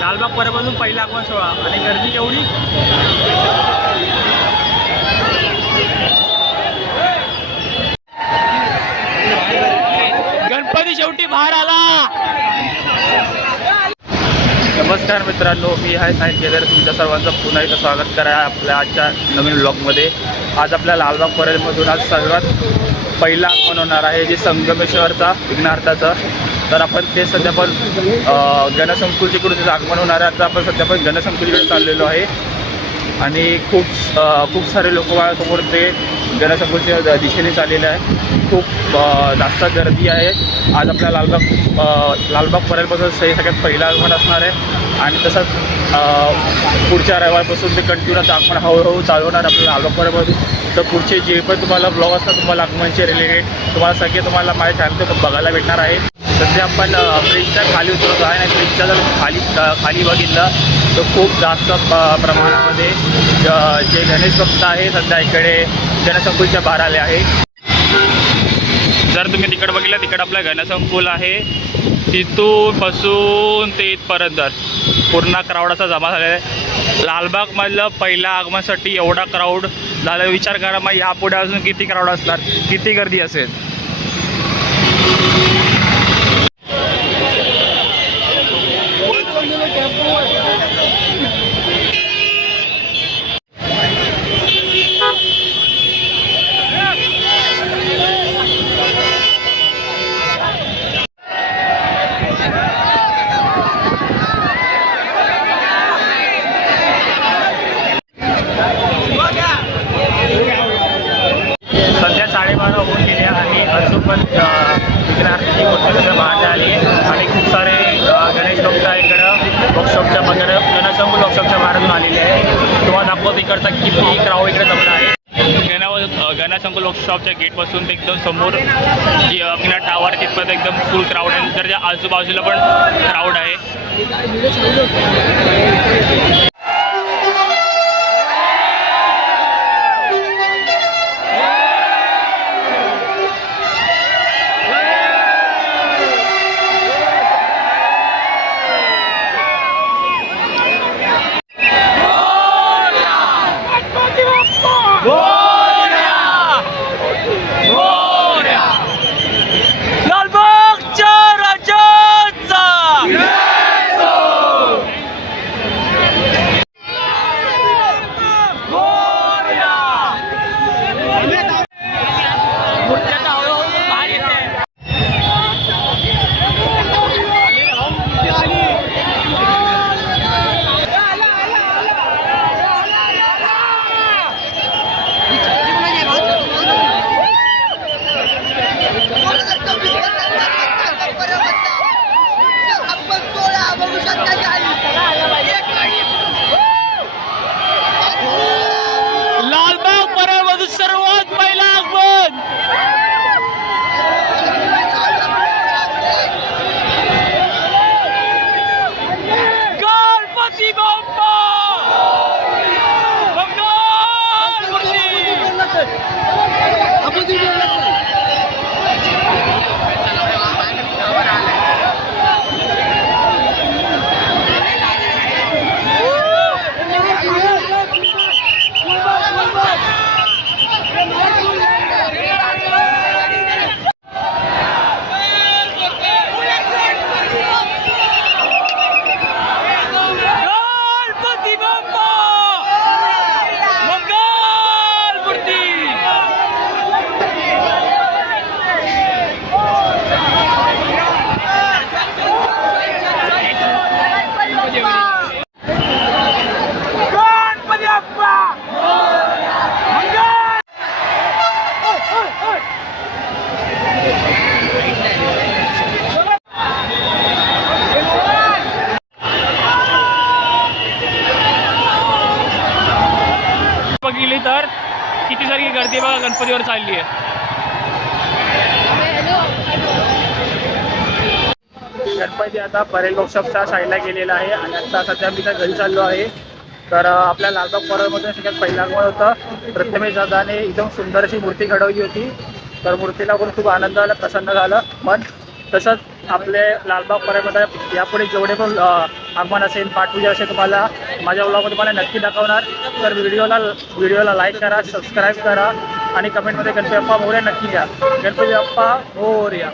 लालबाग परळपासून पहिला आगमन सोहळा आणि गर्दी केवढी. गणपती शेवटी बाहेर आला. नमस्कार मित्रांनो, मी आहे साहिल केदार. तुमच्या सर्वांचं पुन्हा एकदा स्वागत करा आपल्या आजच्या नवीन व्लॉगमध्ये. आज आपल्या लालबाग परळमधून आज सर्वात पहिला आगमन होणार आहे, जे संगमेश्वरचा विघ्नार्थाचं. तर आपण ते सध्या पण गणसंकुलजीकडून आगमन होणार आहे. आता आपण सध्या पण गणसंकुलजीकडे चाललेलो आहे आणि खूप सारे लोक माझ्यासमोर ते गणसंकुलच्या दिशेने चाललेले आहे. खूप जास्त गर्दी आहे. आज आपल्या लालबाग परळपासून सगळ्यात पहिला आगमन असणार आहे आणि तसंच पुढच्या रविवारपासून ते कंटिन्यू आगमन हळूहळू चालू होणार आपल्या लालबाग परळपासून. तर पुढचे जे पण तुम्हाला ब्लॉग असतात तुम्हाला आगमनचे रिलेटेड तुम्हाला सगळे तुम्हाला माझ्या चॅनलवर बघायला भेटणार आहे. सध्या आपण ब्रिजच्या खाली उतरतो आहे आणि ब्रिजच्या जर खाली बघितलं तर खूप जास्त प्रमाणामध्ये जे गणेश भक्त आहे सध्या इकडे गणसंकुलच्या बाहेर आले आहे. जर तुम्ही तिकडे बघितलं, तिकडे आपलं गणसंकुल आहे. तिथून पासून ते इथपर्यंत पूर्ण क्राऊड असा जमा झालेला आहे. लालबागमधलं पहिल्या आगमनासाठी एवढा क्राऊड झाला. विचार करा मग यापुढे अजून किती क्राऊड असणार, किती गर्दी असेल. सध्या 12:30 होऊन गेले आणि अजून पण विघ्नार्थी मूर्ती बाहेर आली आणि खूप सारे गणेश भक्त इकडं वर्कशॉपच्या गणसंकुल वर्कशॉपच्या बाहेरून आलेले आहे. तुम्हाला दाखवतो इकडचा किती क्राऊड इकडे जमला आहे. गणसंकुल वर्कशॉपच्या गेटपासून ते एकदम समोर जी अभिनय टावर तिथपर्यंत एकदम फुल क्राऊड आहे. तर आजूबाजूला पण क्राऊड आहे. लालबाग परळमधून सर्वात पहिला आगमन. गणपती बाप्पा बघितली तर किती सारी गर्दी बघा गणपतीवर चालली आहे. गणपती आता परेल वर्कशॉपच्या साईडला गेलेला आहे आणि आता सध्या मी त्या घरी चाललो आहे. तर आपल्या लालबाग परळमधून सगळ्यात पहिला आगमन होतं. प्रथमेश दादाने एकदम सुंदर अशी मूर्ती घडवली होती. तर मूर्तीला पण खूप आनंद झाला, प्रसन्न झालं मन. तसंच आपले लालबाग परळमध्ये यापुढे जेवढे पण आगमन असेल पाठपूजा असेल तुम्हाला माझ्या व्लॉगमध्ये तुम्हाला नक्की दाखवणार. तर व्हिडिओला लाईक करा, सबस्क्राईब करा आणि कमेंटमध्ये गणपती बाप्पा मोरया नक्की द्या. गणपती बाप्पा मोरया.